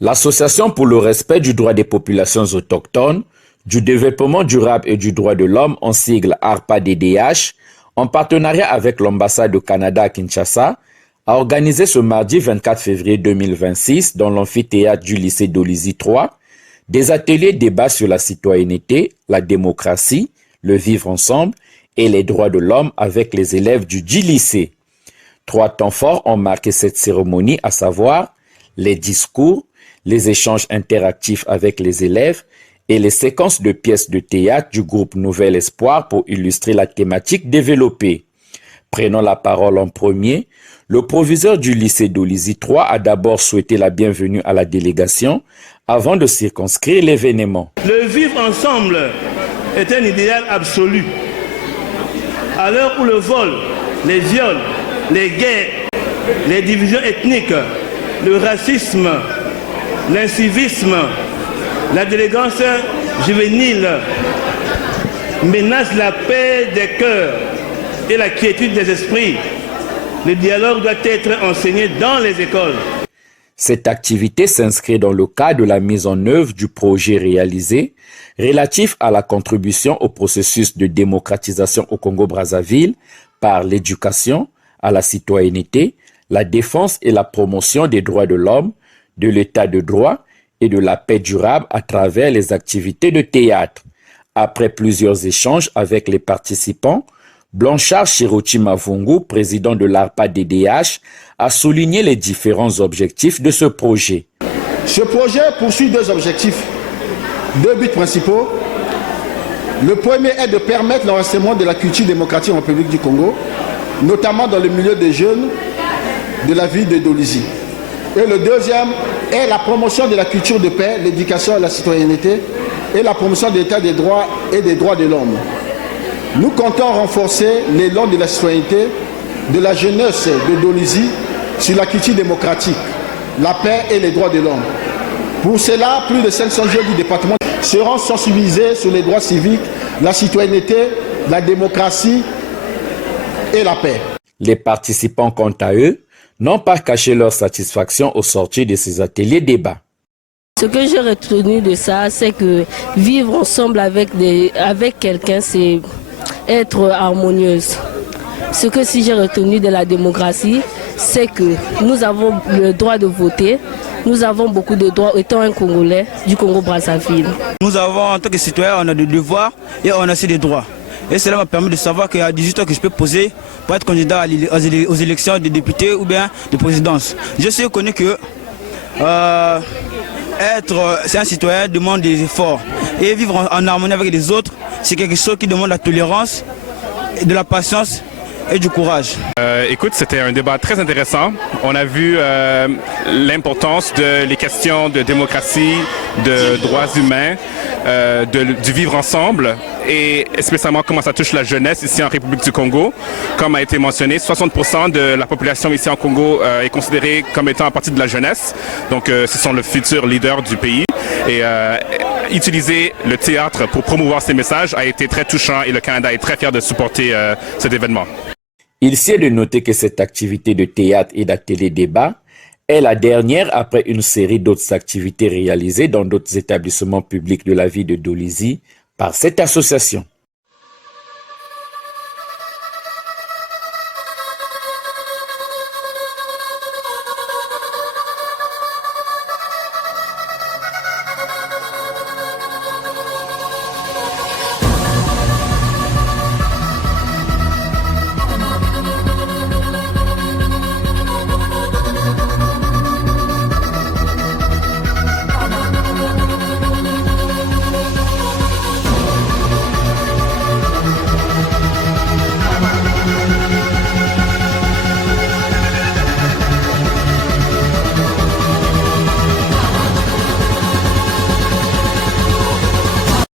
L'Association pour le respect du droit des populations autochtones, du développement durable et du droit de l'homme, en sigle ARPA-DDH, en partenariat avec l'ambassade du Canada à Kinshasa, a organisé ce mardi 24 février 2026 dans l'amphithéâtre du lycée d'Olizy 3 des ateliers débats sur la citoyenneté, la démocratie, le vivre ensemble et les droits de l'homme avec les élèves du dit lycée. 3 temps forts ont marqué cette cérémonie, à savoir les discours, les échanges interactifs avec les élèves et les séquences de pièces de théâtre du groupe Nouvel Espoir pour illustrer la thématique développée. Prenant la parole en premier, le proviseur du lycée d'Olizy 3 a d'abord souhaité la bienvenue à la délégation avant de circonscrire l'événement. Le vivre ensemble est un idéal absolu. À l'heure où le vol, les viols, les guerres, les divisions ethniques, le racisme, l'incivisme, la délinquance juvénile menacent la paix des cœurs et la quiétude des esprits, le dialogue doit être enseigné dans les écoles. Cette activité s'inscrit dans le cadre de la mise en œuvre du projet réalisé relatif à la contribution au processus de démocratisation au Congo-Brazzaville par l'éducation à la citoyenneté, la défense et la promotion des droits de l'homme, de l'état de droit et de la paix durable à travers les activités de théâtre. Après plusieurs échanges avec les participants, Blanchard Chiroti Mavungu, président de l'ARPA-DDH, a souligné les différents objectifs de ce projet. Ce projet poursuit 2 objectifs, 2 buts principaux. Le premier est de permettre l'enracinement de la culture démocratique en République du Congo, notamment dans le milieu des jeunes de la ville de Dolizy. Et le deuxième est la promotion de la culture de paix, l'éducation à la citoyenneté et la promotion de l'état des droits et des droits de l'homme. Nous comptons renforcer l'élan de la citoyenneté de la jeunesse de Dolizy sur la culture démocratique, la paix et les droits de l'homme. Pour cela, plus de 500 jeunes du département seront sensibilisés sur les droits civiques, la citoyenneté, la démocratie et la paix. Les participants, quant à eux, n'ont pas caché leur satisfaction au sortir de ces ateliers débats. Ce que j'ai retenu de ça, c'est que vivre ensemble avec quelqu'un, c'est être harmonieuse. Ce que si j'ai retenu de la démocratie, c'est que nous avons le droit de voter, nous avons beaucoup de droits étant un Congolais du Congo-Brazzaville. Nous avons, en tant que citoyens, on a des devoirs et on a aussi des droits. Et cela m'a permis de savoir qu'il y a 18 ans que je peux poser pour être candidat aux élections de députés ou bien de présidence. Je sais connu que c'est un citoyen demande des efforts. Et vivre en harmonie avec les autres, c'est quelque chose qui demande la tolérance, de la patience et du courage. Écoute, c'était un débat très intéressant. On a vu l'importance des questions de démocratie, de droits humains, du vivre ensemble et spécialement comment ça touche la jeunesse ici en République du Congo. Comme a été mentionné, 60% de la population ici en Congo est considérée comme étant à partie de la jeunesse. Donc ce sont le futur leader du pays. Et utiliser le théâtre pour promouvoir ces messages a été très touchant et le Canada est très fier de supporter cet événement. Il s'est de noter que cette activité de théâtre et d'atelier débat est la dernière après une série d'autres activités réalisées dans d'autres établissements publics de la ville de Dolizy par cette association.